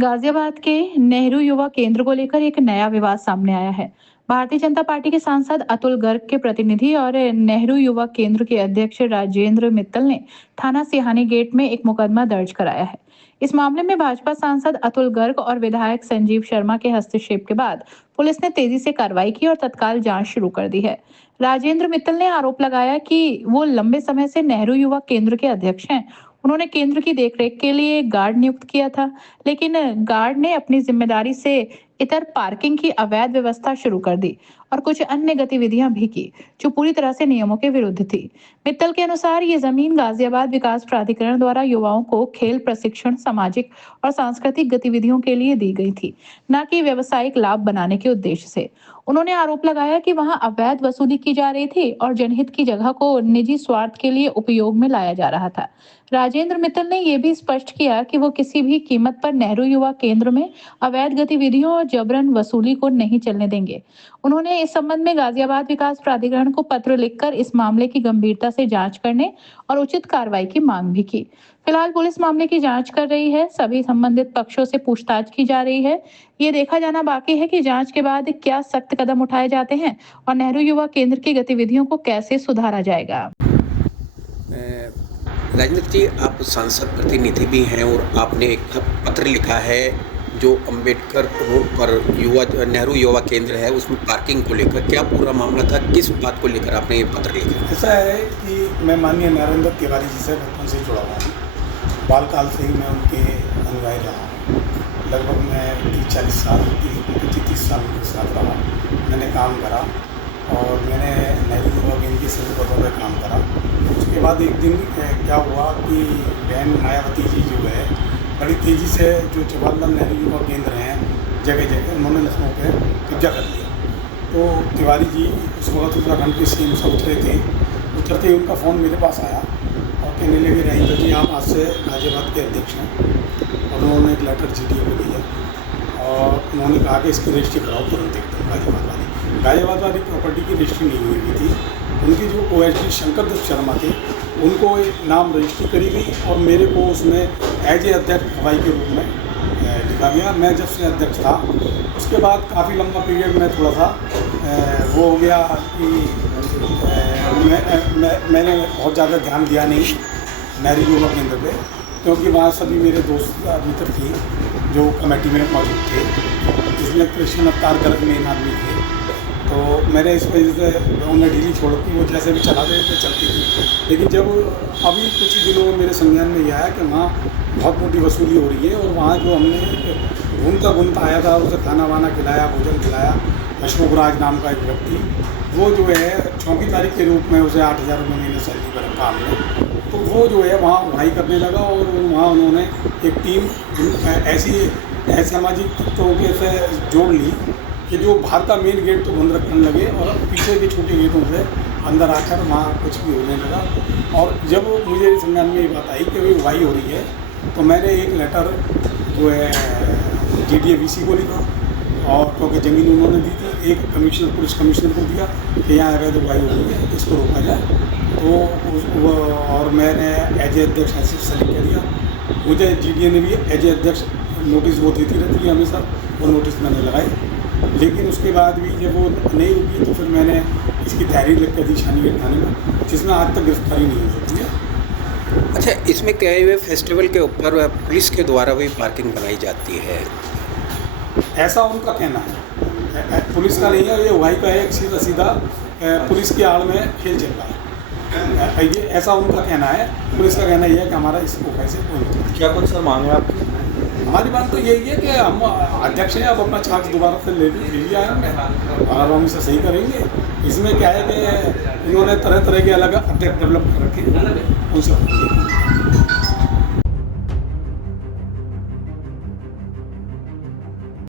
गाजियाबाद के नेहरू युवा केंद्र को लेकर एक नया विवाद सामने आया है। भारतीय जनता पार्टी के सांसद अतुल गर्ग के प्रतिनिधि और नेहरू युवा केंद्र के अध्यक्ष राजेंद्र मित्तल ने थाना सिहानी गेट में एक मुकदमा दर्ज कराया है। इस मामले में भाजपा सांसद अतुल गर्ग और विधायक संजीव शर्मा के हस्तक्षेप के बाद पुलिस ने तेजी से कार्रवाई की और तत्काल जांच शुरू कर दी है। राजेंद्र मित्तल ने आरोप लगाया कि वो लंबे समय से नेहरू युवा केंद्र के अध्यक्ष हैं। उन्होंने केंद्र की देखरेख के लिए गार्ड नियुक्त किया था, लेकिन गार्ड ने अपनी जिम्मेदारी से इतर पार्किंग की अवैध व्यवस्था शुरू कर दी और कुछ अन्य गतिविधियां भी की, जो पूरी तरह से नियमों के विरुद्ध थी। मित्तल के अनुसार ये जमीन गाजियाबाद विकास प्राधिकरण द्वारा युवाओं को खेल प्रशिक्षण, सामाजिक और सांस्कृतिक गतिविधियों के लिए दी गई थी, न कि व्यवसायिक लाभ बनाने के उद्देश्य से। उन्होंने आरोप लगाया कि वहां अवैध वसूली की जा रही थी और जनहित की जगह को निजी स्वार्थ के लिए उपयोग में लाया जा रहा था। राजेंद्र मित्तल ने यह भी स्पष्ट किया कि वो किसी भी कीमत पर नेहरू युवा केंद्र में अवैध गतिविधियों और जबरन वसूली को नहीं चलने देंगे। उन्होंने इस संबंध में गाजियाबाद विकास प्राधिकरण को पत्र लिखकर इस मामले की गंभीरता से जांच करने और उचित कार्रवाई की मांग भी की। फिलहाल पुलिस मामले की जांच कर रही है, सभी संबंधित पक्षों से पूछताछ की जा रही है। ये देखा जाना बाकी है कि जांच के बाद क्या सख्त कदम उठाए जाते हैं और नेहरू युवा केंद्र की गतिविधियों को कैसे सुधारा जाएगा। राजेंद्र जी, आप सांसद प्रतिनिधि भी हैं और आपने एक पत्र लिखा है जो अंबेडकर रोड पर नेहरू युवा केंद्र है उसमें पार्किंग को लेकर। क्या पूरा मामला था, किस बात को लेकर आपने ये पत्र लिखा? ऐसा है कि मैं माननीय नरेंद्र तिवारी जी से बचपन से जुड़ा हुआ हूँ। बालकाल से ही मैं उनके अनुयायी रहा हूँ। लगभग मैं 30-40 साल 30 साल उनके साथ रहा। मैंने काम करा और मैंने नेहरू युवा केंद्र के सभी पदों पर काम करा। उसके बाद एक दिन क्या हुआ कि बहन मायावती जी जो है बड़ी तेज़ी से जो जवाहरलाल नेहरू युवा केंद्र हैं जगह जगह उन्होंने लखनऊ पे कब्जा कर लिया। तो तिवारी जी उस वक्त उत्तराखंड के सीएम से उतरते ही उनका फ़ोन मेरे पास आया और कहने लगे, राजेंद्र जी आप आज से गाजियाबाद के अध्यक्ष हैं। और उन्होंने एक लेटर GDO को दिया और उन्होंने कहा कि इसकी रजिस्ट्री कराओ तुरंत एकदम। गाजियाबाद वाली प्रॉपर्टी की रजिस्ट्री नहीं हुई थी। उनके जो OSD शंकर दत्त शर्मा थे उनको नाम रजिस्ट्री करी गई और मेरे को उसमें एज ए अध्यक्ष हवाई के रूप में लिखा गया। मैं जब से अध्यक्ष था उसके बाद काफ़ी लंबा पीरियड में थोड़ा सा वो हो गया कि मैंने बहुत ज़्यादा ध्यान दिया नहीं नेहरू युवा केंद्र पे, क्योंकि वहाँ सभी मेरे दोस्त मित्र थे जो कमेटी में मौजूद थे, जिसमें कृष्ण अवतार गर्ग मेन आदमी थे। तो मैंने इस वजह से उन्हें ढीली छोड़ दी, वो जैसे भी चला रहे थे चलती थी। लेकिन जब अभी कुछ दिनों में मेरे संज्ञान में यह आया कि वहाँ बहुत मोटी वसूली हो रही है और वहाँ जो हमने घूमता आया था उसे खाना वाना खिलाया, भोजन खिलाया, अशोक राज नाम का एक व्यक्ति, वो जो है चौकीदारी के रूप में उसे 8,000 रुपये महीने सैलरी पर रखा हमने। तो वो जो है वहाँ उड़ाई करने लगा और वहाँ उन्होंने एक टीम ऐसी असामाजिक तत्वों के से जोड़ ली कि जो बाहर का मेन गेट तो बंद रखने लगे और पीछे के छोटे गेटों से अंदर आकर वहाँ कुछ भी होने लगा। और जब मुझे संज्ञान में ये बात आई कि भाई उड़ाई हो रही है, तो मैंने एक लेटर जो है GDA-VC को लिखा और क्योंकि ज़मीन उन्होंने दी थी, एक पुलिस कमिश्नर को दिया कि यहाँ अवैध उड़ाई हो रही है, इसको रोका जाए। तो और मैंने एज ए अध्यक्ष ऐसे लिख के दिया। मुझे GDA ने भी एज ए अध्यक्ष नोटिस वो देती रहती है हमेशा, वो नोटिस मैंने लगाई। लेकिन उसके बाद भी जब वो नहीं रुकी तो फिर मैंने इसकी तहरीर लिख कर दी सिहानी गेट थाने में, जिसमें आज तक गिरफ्तारी नहीं हो सकती है। अच्छा, इसमें कहे हुए फेस्टिवल के ऊपर पुलिस के द्वारा भी पार्किंग बनाई जाती है, ऐसा उनका कहना है। पुलिस का नहीं है, ये वाई का है, सीधा पुलिस की आड़ में खेल चल रहा है। ये ऐसा उनका कहना है। पुलिस का कहना यह है कि हमारा इस मौके से कोई नहीं। क्या कुछ सर मांगे आपकी? हमारी बात तो यही है कि हम अध्यक्ष हैं, अब अपना चार्ज दोबारा से ले लिया है हमने और हम इसे सही करेंगे। इसमें क्या है कि इन्होंने तरह तरह के अलग अध्यक्ष डेवलप कर रखे, उनसे